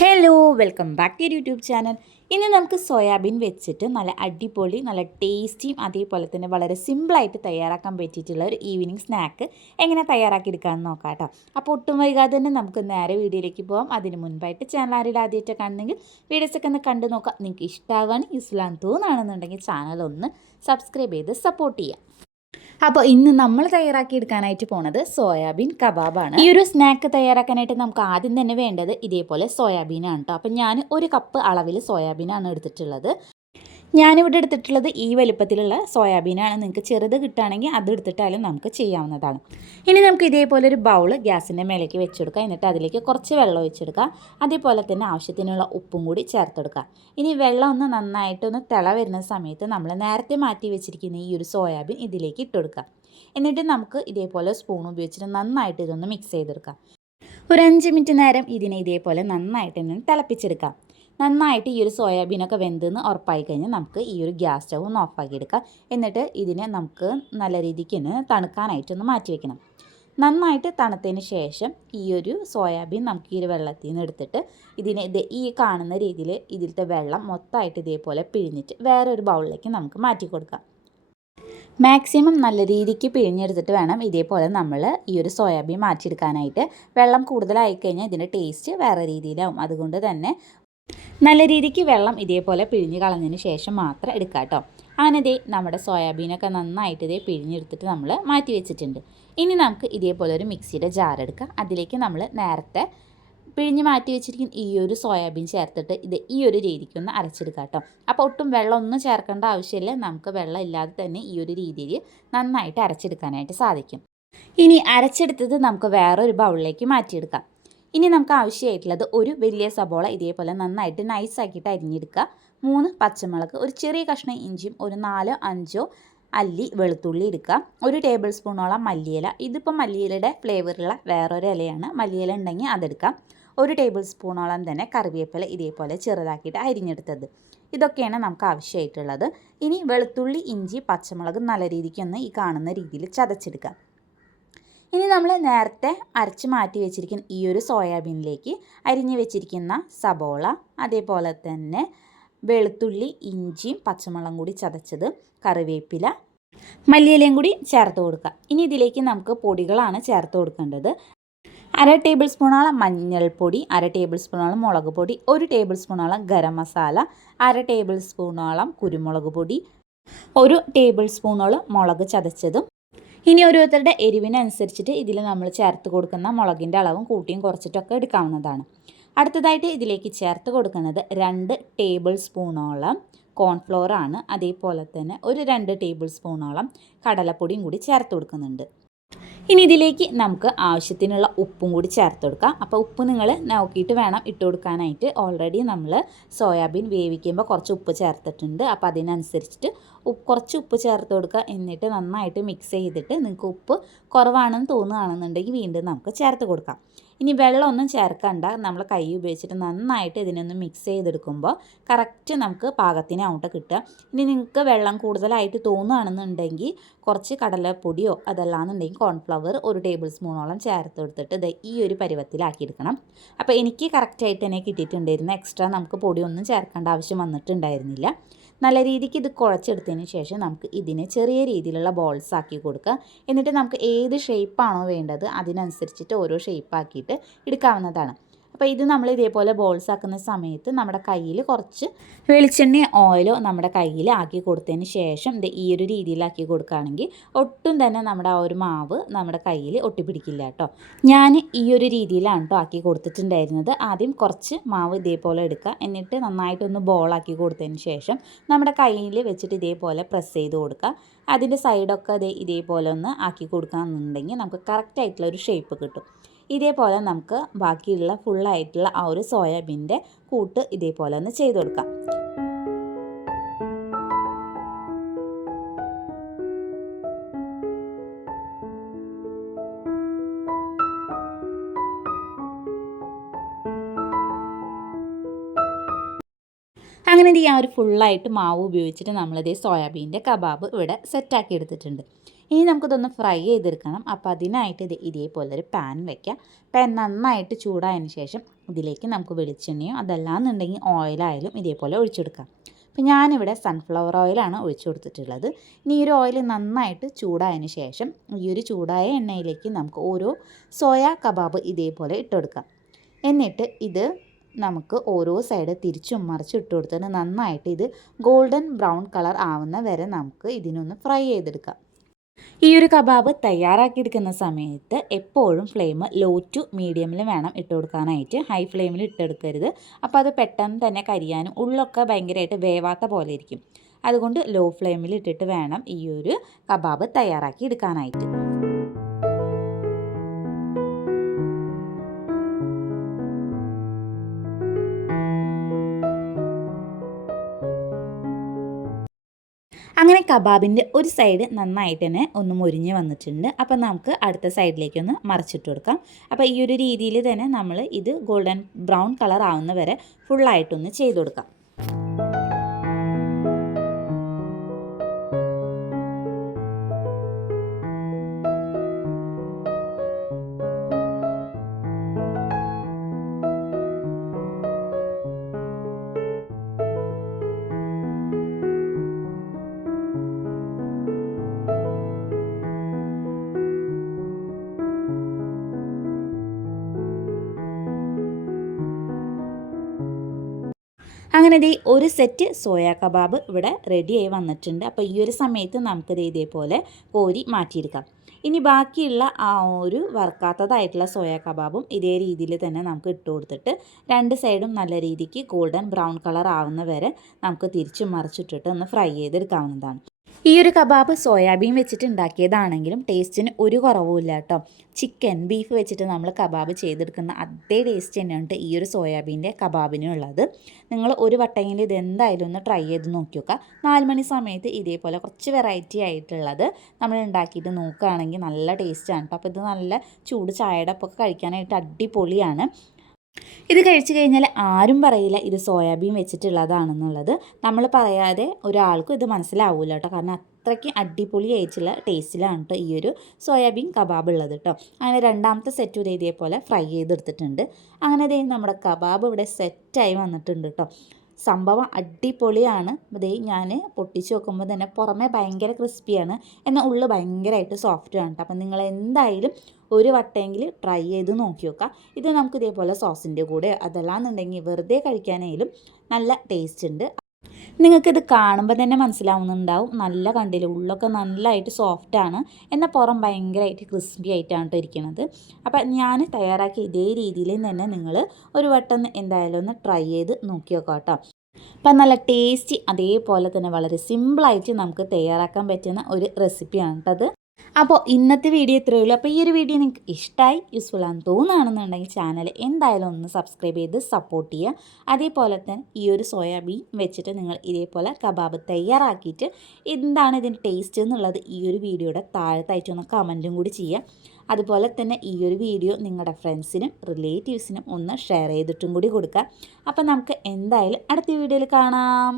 Hello welcome back to YouTube channel. ഇന്ന് നമുക്ക് soybean വെച്ചിട്ട് നല്ല അടിപൊളി നല്ല ടേസ്റ്റിയും അതേപോലെ തന്നെ വളരെ സിമ്പിളായിട്ട് തയ്യാറാക്കാൻ പറ്റിയിട്ടുള്ള ഒരു ഈവനിങ് സ്നാക്ക് എങ്ങനെ തയ്യാറാക്കിയെടുക്കാമെന്ന് നോക്കാം കേട്ടോ. അപ്പോൾ ഒട്ടും വൈകാതെ തന്നെ നമുക്ക് നേരെ വീഡിയോയിലേക്ക് പോകാം. അതിന് മുൻപായിട്ട് ചാനൽ ആരെങ്കിലും ആദ്യമായിട്ട് കാണുന്നെങ്കിൽ വീഡിയോസൊക്കെ ഒന്ന് കണ്ടു നോക്കാം. നിങ്ങൾക്ക് ഇഷ്ടമാവാൻ യൂസ്ഫുൾ തോന്നുകയാണെന്നുണ്ടെങ്കിൽ ചാനൽ ഒന്ന് സബ്സ്ക്രൈബ് ചെയ്ത് സപ്പോർട്ട് ചെയ്യാം. അപ്പോൾ ഇന്ന് നമ്മൾ തയ്യാറാക്കിയെടുക്കാനായിട്ട് പോണത് സോയാബീൻ കബാബാണ്. ഈ ഒരു സ്നാക്ക് തയ്യാറാക്കാനായിട്ട് നമുക്ക് ആദ്യം തന്നെ വേണ്ടത് ഇതേപോലെ സോയാബീനാണ് കേട്ടോ. അപ്പോൾ ഞാൻ 1 കപ്പ് അളവിൽ സോയാബീനാണ് എടുത്തിട്ടുള്ളത്. ഞാനിവിടെ എടുത്തിട്ടുള്ളത് ഈ വലുപ്പത്തിലുള്ള സോയാബീനാണ്. നിങ്ങൾക്ക് ചെറുത് കിട്ടുകയാണെങ്കിൽ അത് എടുത്തിട്ടാലും നമുക്ക് ചെയ്യാവുന്നതാണ്. ഇനി നമുക്ക് ഇതേപോലെ ഒരു ബൗൾ ഗ്യാസിൻ്റെ മേലേക്ക് വെച്ചെടുക്കുക. എന്നിട്ട് അതിലേക്ക് കുറച്ച് വെള്ളം ഒഴിച്ചെടുക്കുക. അതേപോലെ തന്നെ ആവശ്യത്തിനുള്ള ഉപ്പും കൂടി ചേർത്തെടുക്കുക. ഇനി വെള്ളം ഒന്ന് നന്നായിട്ടൊന്ന് തിള വരുന്ന സമയത്ത് നമ്മൾ നേരത്തെ മാറ്റി വെച്ചിരിക്കുന്ന ഈ ഒരു സോയാബീൻ ഇതിലേക്ക് ഇട്ടുകൊടുക്കുക. എന്നിട്ട് നമുക്ക് ഇതേപോലെ സ്പൂൺ ഉപയോഗിച്ചിട്ട് നന്നായിട്ട് ഇതൊന്ന് മിക്സ് ചെയ്തെടുക്കാം. ഒരു 5 മിനിറ്റ് നേരം ഇതിനെ ഇതേപോലെ നന്നായിട്ട് ഒന്ന് തിളപ്പിച്ചെടുക്കാം. നന്നായിട്ട് ഈ ഒരു സോയാബീനൊക്കെ വെന്തെന്ന് ഉറപ്പായി കഴിഞ്ഞാൽ നമുക്ക് ഈ ഒരു ഗ്യാസ് സ്റ്റവ് ഒന്ന് ഓഫാക്കി എടുക്കാം. എന്നിട്ട് ഇതിനെ നമുക്ക് നല്ല രീതിക്ക് ഒന്ന് തണുക്കാനായിട്ടൊന്ന് മാറ്റി വയ്ക്കണം. നന്നായിട്ട് തണുത്തതിന് ശേഷം ഈ ഒരു സോയാബീൻ നമുക്ക് ഈ ഒരു വെള്ളത്തിൽ നിന്ന് എടുത്തിട്ട് ഇതിനെ ഈ കാണുന്ന രീതിയിൽ ഇതിലത്തെ വെള്ളം മൊത്തമായിട്ട് ഇതേപോലെ പിഴിഞ്ഞിട്ട് വേറെ ഒരു ബൗളിലേക്ക് നമുക്ക് മാറ്റി കൊടുക്കാം. മാക്സിമം നല്ല രീതിക്ക് പിഴിഞ്ഞെടുത്തിട്ട് വേണം ഇതേപോലെ നമ്മൾ ഈ ഒരു സോയാബീൻ മാറ്റിയെടുക്കാനായിട്ട്. വെള്ളം കൂടുതലായി കഴിഞ്ഞാൽ ഇതിൻ്റെ ടേസ്റ്റ് വേറെ രീതിയിലാവും. അതുകൊണ്ട് തന്നെ നല്ല രീതിക്ക് വെള്ളം ഇതേപോലെ പിഴിഞ്ഞ് കളഞ്ഞതിന് ശേഷം മാത്രം എടുക്കുക കേട്ടോ. അങ്ങനെ നമ്മുടെ സോയാബീനൊക്കെ നന്നായിട്ട് പിഴിഞ്ഞെടുത്തിട്ട് നമ്മൾ മാറ്റി വെച്ചിട്ടുണ്ട്. ഇനി നമുക്ക് ഇതേപോലെ ഒരു മിക്സിയുടെ ജാർ എടുക്കാം. അതിലേക്ക് നമ്മൾ നേരത്തെ പിഴിഞ്ഞ് മാറ്റി വെച്ചിരിക്കുന്ന ഈ ഒരു സോയാബീൻ ചേർത്തിട്ട് ഈ ഒരു രീതിക്കൊന്ന് അരച്ചെടുക്കുക കേട്ടോ. അപ്പോൾ ഒട്ടും വെള്ളമൊന്നും ചേർക്കേണ്ട ആവശ്യമില്ല. നമുക്ക് വെള്ളം ഇല്ലാതെ തന്നെ ഈ ഒരു രീതിയിൽ നന്നായിട്ട് അരച്ചെടുക്കാനായിട്ട് സാധിക്കും. ഇനി അരച്ചെടുത്തത് നമുക്ക് വേറൊരു ബൗളിലേക്ക് മാറ്റിയെടുക്കാം. ഇനി നമുക്ക് ആവശ്യമായിട്ടുള്ളത് ഒരു വലിയ സബോള ഇതേപോലെ നന്നായിട്ട് നൈസാക്കിയിട്ട് അരിഞ്ഞെടുക്കുക. 3 പച്ചമുളക്, ഒരു ചെറിയ കഷ്ണം ഇഞ്ചിയും, ഒരു 4-5 അല്ലി വെളുത്തുള്ളി എടുക്കുക. 1 ടേബിൾ സ്പൂണോളം മല്ലിയില. ഇതിപ്പോൾ മല്ലിയിലയുടെ ഫ്ലേവറുള്ള വേറൊരു ഇലയാണ്. മല്ലിയില ഉണ്ടെങ്കിൽ അതെടുക്കാം. 1 ടേബിൾ സ്പൂണോളം തന്നെ കറിവേപ്പില ഇതേപോലെ ചെറുതാക്കിയിട്ട് അരിഞ്ഞെടുത്തത്. ഇതൊക്കെയാണ് നമുക്ക് ആവശ്യമായിട്ടുള്ളത്. ഇനി വെളുത്തുള്ളി, ഇഞ്ചി, പച്ചമുളക് നല്ല രീതിക്കൊന്ന് ഈ കാണുന്ന രീതിയിൽ ചതച്ചെടുക്കുക. ഇനി നമ്മൾ നേരത്തെ അരച്ച് മാറ്റി വെച്ചിരിക്കുന്ന ഈ ഒരു സോയാബീനിലേക്ക് അരിഞ്ഞ് വെച്ചിരിക്കുന്ന സബോള, അതേപോലെ തന്നെ വെളുത്തുള്ളി, ഇഞ്ചിയും പച്ചമുളകും കൂടി ചതച്ചത്, കറിവേപ്പില, മല്ലിയിലയും കൂടി ചേർത്ത് കൊടുക്കുക. ഇനി ഇതിലേക്ക് നമുക്ക് പൊടികളാണ് ചേർത്ത് കൊടുക്കേണ്ടത്. 1/2 ടേബിൾ സ്പൂണോളം മഞ്ഞൾപ്പൊടി, 1/2 ടേബിൾ സ്പൂണോളം മുളക് പൊടി, 1 ടേബിൾ സ്പൂണോളം ഗരം മസാല, 1/2 ടേബിൾ സ്പൂണോളം കുരുമുളക് പൊടി, 1 ടേബിൾ സ്പൂണോളം മുളക് ചതച്ചതും. ഇനി ഓരോരുത്തരുടെ എരിവിനനുസരിച്ചിട്ട് ഇതിൽ നമ്മൾ ചേർത്ത് കൊടുക്കുന്ന മുളകിൻ്റെ അളവും കൂട്ടിയും കുറച്ചിട്ടൊക്കെ എടുക്കാവുന്നതാണ്. അടുത്തതായിട്ട് ഇതിലേക്ക് ചേർത്ത് കൊടുക്കുന്നത് 2 ടേബിൾ സ്പൂണോളം കോൺഫ്ലോർ ആണ്. അതേപോലെ തന്നെ ഒരു 2 ടേബിൾ സ്പൂണോളം കടലപ്പൊടിയും കൂടി ചേർത്ത് കൊടുക്കുന്നുണ്ട്. ഇനി ഇതിലേക്ക് നമുക്ക് ആവശ്യത്തിനുള്ള ഉപ്പും കൂടി ചേർത്ത് കൊടുക്കാം. അപ്പോൾ ഉപ്പ് നിങ്ങൾ നോക്കിയിട്ട് വേണം ഇട്ട് കൊടുക്കാനായിട്ട്. ഓൾറെഡി നമ്മൾ സോയാബീൻ വേവിക്കുമ്പോൾ കുറച്ച് ഉപ്പ് ചേർത്തിട്ടുണ്ട്. അപ്പോൾ അതിനനുസരിച്ചിട്ട് കുറച്ച് ഉപ്പ് ചേർത്ത് കൊടുക്കുക. എന്നിട്ട് നന്നായിട്ട് മിക്സ് ചെയ്തിട്ട് നിങ്ങൾക്ക് ഉപ്പ് കുറവാണെന്ന് തോന്നുകയാണെന്നുണ്ടെങ്കിൽ വീണ്ടും നമുക്ക് ചേർത്ത് കൊടുക്കാം. ഇനി വെള്ളമൊന്നും ചേർക്കണ്ട. നമ്മൾ കൈ ഉപയോഗിച്ചിട്ട് നന്നായിട്ട് ഇതിനൊന്ന് മിക്സ് ചെയ്തെടുക്കുമ്പോൾ കറക്റ്റ് നമുക്ക് പാകത്തിനാവട്ടെ കിട്ടുക. ഇനി നിങ്ങൾക്ക് വെള്ളം കൂടുതലായിട്ട് തോന്നുകയാണെന്നുണ്ടെങ്കിൽ കുറച്ച് കടലപ്പൊടിയോ അതല്ലാന്നുണ്ടെങ്കിൽ കോൺഫ്ലവർ 1 ടേബിൾ സ്പൂണോളം ചേർത്ത് കൊടുത്തിട്ട് ഈ ഒരു പരുവത്തിലാക്കിയെടുക്കണം. അപ്പോൾ എനിക്ക് കറക്റ്റായിട്ട് തന്നെ കിട്ടിയിട്ടുണ്ടായിരുന്നു. എക്സ്ട്രാ നമുക്ക് പൊടിയൊന്നും ചേർക്കേണ്ട ആവശ്യം വന്നിട്ടുണ്ടായിരുന്നില്ല. നല്ല രീതിക്ക് ഇത് കുഴച്ചെടുത്തതിന് ശേഷം നമുക്ക് ഇതിനെ ചെറിയ രീതിയിലുള്ള ബോൾസ് ആക്കി കൊടുക്കുക. എന്നിട്ട് നമുക്ക് ഏത് ഷേപ്പാണോ വേണ്ടത് അതിനനുസരിച്ചിട്ട് ഓരോ ഷേപ്പാക്കിയിട്ട് എടുക്കാവുന്നതാണ്. അപ്പോൾ ഇത് നമ്മൾ ഇതേപോലെ ബോൾസ് ആക്കുന്ന സമയത്ത് നമ്മുടെ കയ്യിൽ കുറച്ച് വെളിച്ചെണ്ണ ഓയിലോ നമ്മുടെ കയ്യിൽ ആക്കി കൊടുത്തതിന് ശേഷം ഈ ഒരു രീതിയിലാക്കി കൊടുക്കുകയാണെങ്കിൽ ഒട്ടും തന്നെ നമ്മുടെ ആ ഒരു മാവ് നമ്മുടെ കയ്യിൽ ഒട്ടിപ്പിടിക്കില്ല കേട്ടോ. ഞാൻ ഈ ഒരു രീതിയിലാണ് കേട്ടോ ആക്കി കൊടുത്തിട്ടുണ്ടായിരുന്നത്. ആദ്യം കുറച്ച് മാവ് ഇതേപോലെ എടുക്കുക. എന്നിട്ട് നന്നായിട്ടൊന്ന് ബോളാക്കി കൊടുത്തതിന് ശേഷം നമ്മുടെ കയ്യിൽ വെച്ചിട്ട് ഇതേപോലെ പ്രസ് ചെയ്ത് കൊടുക്കുക. അതിൻ്റെ സൈഡൊക്കെ ഇതേപോലെ ഒന്ന് ആക്കി കൊടുക്കുകയെന്നുണ്ടെങ്കിൽ നമുക്ക് കറക്റ്റായിട്ടുള്ള ഒരു ഷേപ്പ് കിട്ടും. ഇതേപോലെ നമുക്ക് ബാക്കിയുള്ള ഫുള്ളായിട്ടുള്ള ആ ഒരു സോയാബീൻ്റെ കൂട്ട് ഇതേപോലെ ഒന്ന് ചെയ്ത് കൊടുക്കാം. അങ്ങനെ ഈ ആ ഒരു ഫുള്ളായിട്ട് മാവ് ഉപയോഗിച്ചിട്ട് നമ്മളിതേ സോയാബീൻ്റെ കബാബ് ഇവിടെ സെറ്റാക്കി എടുത്തിട്ടുണ്ട്. ഇനി നമുക്കിതൊന്ന് ഫ്രൈ ചെയ്തെടുക്കണം. അപ്പോൾ അതിനായിട്ട് ഇതേപോലൊരു പാൻ വയ്ക്കുക. പാൻ നന്നായിട്ട് ചൂടായതിന് ശേഷം ഇതിലേക്ക് നമുക്ക് വെളിച്ചെണ്ണയോ അതല്ലാന്നുണ്ടെങ്കിൽ ഓയിലായാലും ഇതേപോലെ ഒഴിച്ചെടുക്കാം. അപ്പോൾ ഞാനിവിടെ സൺഫ്ലവർ ഓയിലാണ് ഒഴിച്ചു കൊടുത്തിട്ടുള്ളത്. ഇനി ഈ ഒരു ഓയിൽ നന്നായിട്ട് ചൂടായതിന് ശേഷം ഈ ഒരു ചൂടായ എണ്ണയിലേക്ക് നമുക്ക് ഓരോ സോയ കബാബ് ഇതേപോലെ ഇട്ടുകൊടുക്കാം. എന്നിട്ട് ഇത് നമുക്ക് ഓരോ സൈഡ് തിരിച്ചും മറിച്ചും ഇട്ട് കൊടുത്തിട്ട് നന്നായിട്ട് ഇത് ഗോൾഡൻ ബ്രൗൺ കളർ ആവുന്ന വരെ നമുക്ക് ഇതിനൊന്ന് ഫ്രൈ ചെയ്തെടുക്കാം. ഈ ഒരു കബാബ് തയ്യാറാക്കിയെടുക്കുന്ന സമയത്ത് എപ്പോഴും ഫ്ലെയിം ലോ ടു മീഡിയമിൽ വേണം ഇട്ട് കൊടുക്കാനായിട്ട്. ഹൈ ഫ്ലെയിമിൽ ഇട്ടെടുക്കരുത്. അപ്പോൾ അത് പെട്ടെന്ന് തന്നെ കരിയാനും ഉള്ളൊക്കെ ഭയങ്കരമായിട്ട് വേവാത്ത പോലെ ഇരിക്കും. അതുകൊണ്ട് ലോ ഫ്ലെയിമിൽ ഇട്ടിട്ട് വേണം ഈ ഒരു കബാബ് തയ്യാറാക്കി എടുക്കാനായിട്ട്. അങ്ങനെ കബാബിൻ്റെ ഒരു സൈഡ് നന്നായിട്ട് തന്നെ ഒന്ന് മുരിഞ്ഞ് വന്നിട്ടുണ്ട്. അപ്പോൾ നമുക്ക് അടുത്ത സൈഡിലേക്കൊന്ന് മറിച്ചിട്ട് കൊടുക്കാം. അപ്പോൾ ഈ ഒരു രീതിയിൽ തന്നെ നമ്മൾ ഇത് ഗോൾഡൻ ബ്രൗൺ കളർ ആവുന്ന വരെ ഫുള്ളായിട്ടൊന്ന് ചെയ്ത് കൊടുക്കാം. അങ്ങനെ ഒരു സെറ്റ് സോയ കബാബ് ഇവിടെ റെഡിയായി വന്നിട്ടുണ്ട്. അപ്പോൾ ഈ ഒരു സമയത്ത് നമുക്കിത് ഇതേപോലെ കോരി മാറ്റിയെടുക്കാം. ഇനി ബാക്കിയുള്ള ആ ഒരു വറുക്കാത്തതായിട്ടുള്ള സോയ കബാബും ഇതേ രീതിയിൽ തന്നെ നമുക്ക് ഇട്ട് കൊടുത്തിട്ട് രണ്ട് സൈഡും നല്ല രീതിക്ക് ഗോൾഡൻ ബ്രൗൺ കളർ ആവുന്ന വരെ നമുക്ക് തിരിച്ചും മറിച്ചിട്ടിട്ട് ഒന്ന് ഫ്രൈ ചെയ്തെടുക്കാവുന്നതാണ്. ഈ ഒരു കബാബ് സോയാബീൻ വെച്ചിട്ട് ഉണ്ടാക്കിയതാണെങ്കിലും ടേസ്റ്റിന് ഒരു കുറവുമില്ല കേട്ടോ. ചിക്കൻ ബീഫ് വെച്ചിട്ട് നമ്മൾ കബാബ് ചെയ്തെടുക്കുന്ന അതേ ടേസ്റ്റ് തന്നെയാണ് ഈ ഒരു സോയാബീൻ്റെ കബാബിനുള്ളത്. നിങ്ങൾ ഒരു വട്ടമെങ്കിലും ഇത് എന്തായാലും ഒന്ന് ട്രൈ ചെയ്ത് നോക്കി നോക്കുക. 4 മണി സമയത്ത് ഇതേപോലെ കുറച്ച് വെറൈറ്റി ആയിട്ടുള്ളത് നമ്മൾ ഉണ്ടാക്കിയിട്ട് നോക്കുകയാണെങ്കിൽ നല്ല ടേസ്റ്റാണ് കേട്ടോ. അപ്പോൾ ഇത് നല്ല ചൂട് ചായയുടെ ഒപ്പം കഴിക്കാനായിട്ട് അടിപൊളിയാണ്. ഇത് കഴിച്ചു കഴിഞ്ഞാൽ ആരും പറയില്ല ഇത് സോയാബീൻ വെച്ചിട്ടുള്ളതാണെന്നുള്ളത്. നമ്മൾ പറയാതെ ഒരാൾക്കും ഇത് മനസ്സിലാവില്ല കേട്ടോ. കാരണം അത്രയ്ക്ക് അടിപൊളിയായിട്ടുള്ള ടേസ്റ്റിലാണ് കേട്ടോ ഈ ഒരു സോയാബീൻ കബാബ് ഉള്ളത് കേട്ടോ. അങ്ങനെ രണ്ടാമത്തെ സെറ്റ് ഇതേപോലെ ഫ്രൈ ചെയ്തെടുത്തിട്ടുണ്ട്. അങ്ങനെ നമ്മുടെ കബാബ് ഇവിടെ സെറ്റായി വന്നിട്ടുണ്ട് കേട്ടോ. സംഭവം അടിപൊളിയാണ്. അതേ ഞാൻ പൊട്ടിച്ച് വെക്കുമ്പോൾ തന്നെ പുറമെ ഭയങ്കര ക്രിസ്പിയാണ്, എന്നാൽ ഉള്ളിൽ ഭയങ്കരമായിട്ട് സോഫ്റ്റാണ് കേട്ടോ. അപ്പം നിങ്ങൾ എന്തായാലും ഒരു വട്ടമെങ്കിൽ ട്രൈ ചെയ്ത് നോക്കി നോക്കാം. ഇത് നമുക്ക് ഇതേപോലെ സോസിൻ്റെ കൂടെ അതല്ലാന്നുണ്ടെങ്കിൽ വെറുതെ കഴിക്കാനായാലും നല്ല ടേസ്റ്റ് ഉണ്ട്. നിങ്ങൾക്കിത് കാണുമ്പോൾ തന്നെ മനസ്സിലാവുന്നുണ്ടാവും. നല്ല കണ്ടില്ല, ഉള്ളൊക്കെ നല്ലതായിട്ട് സോഫ്റ്റാണ്, എന്നാൽ പുറം ഭയങ്കരമായിട്ട് ക്രിസ്പി ആയിട്ടാണ് ഇരിക്കുന്നത്. അപ്പം ഞാൻ തയ്യാറാക്കിയ ഇതേ രീതിയിൽ തന്നെ നിങ്ങൾ ഒരു വട്ടം എന്തായാലും ഒന്ന് ട്രൈ ചെയ്ത് നോക്കി നോക്കാം കേട്ടോ. അപ്പം നല്ല ടേസ്റ്റി അതേപോലെ തന്നെ വളരെ സിമ്പിളായിട്ട് നമുക്ക് തയ്യാറാക്കാൻ പറ്റുന്ന ഒരു റെസിപ്പിയാണ് കേട്ടത്. അപ്പോൾ ഇന്നത്തെ വീഡിയോ ഇത്രയേ ഉള്ളൂ. അപ്പോൾ ഈ ഒരു വീഡിയോ നിങ്ങൾക്ക് ഇഷ്ടമായി യൂസ്ഫുൾ ആണെന്ന് തോന്നുകയാണെന്നുണ്ടെങ്കിൽ ചാനൽ എന്തായാലും ഒന്ന് സബ്സ്ക്രൈബ് ചെയ്ത് സപ്പോർട്ട് ചെയ്യുക. അതേപോലെ തന്നെ ഈ ഒരു സോയാബീൻ വെച്ചിട്ട് നിങ്ങൾ ഇതേപോലെ കബാബ് തയ്യാറാക്കിയിട്ട് എന്താണ് ഇതിൻ്റെ ടേസ്റ്റ് എന്നുള്ളത് ഈ ഒരു വീഡിയോയുടെ താഴത്തായിട്ടൊന്ന് കമൻറ്റും കൂടി ചെയ്യുക. അതുപോലെ തന്നെ ഈ ഒരു വീഡിയോ നിങ്ങളുടെ ഫ്രണ്ട്സിനും റിലേറ്റീവ്സിനും ഒന്ന് ഷെയർ ചെയ്തിട്ടും കൂടി കൊടുക്കുക. അപ്പോൾ നമുക്ക് എന്തായാലും അടുത്ത വീഡിയോയിൽ കാണാം.